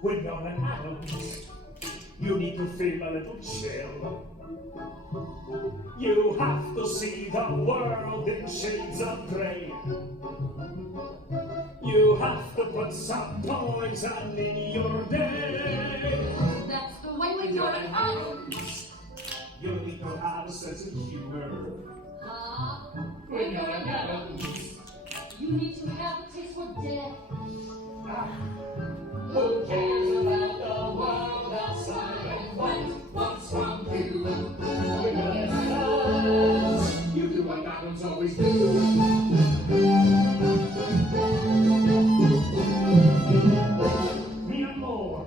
When you're an Addams, you need to feel a little chill. You have to see the world in shades of grey. You have to put some poison in your day. That's the way when you're an Addams. You need to have a sense of humor. When you're an Addams, you need to have a taste for death. Who cares about the world outside and what's wrong with you? When you're an Addams, you do what Addams always do. Mi amor,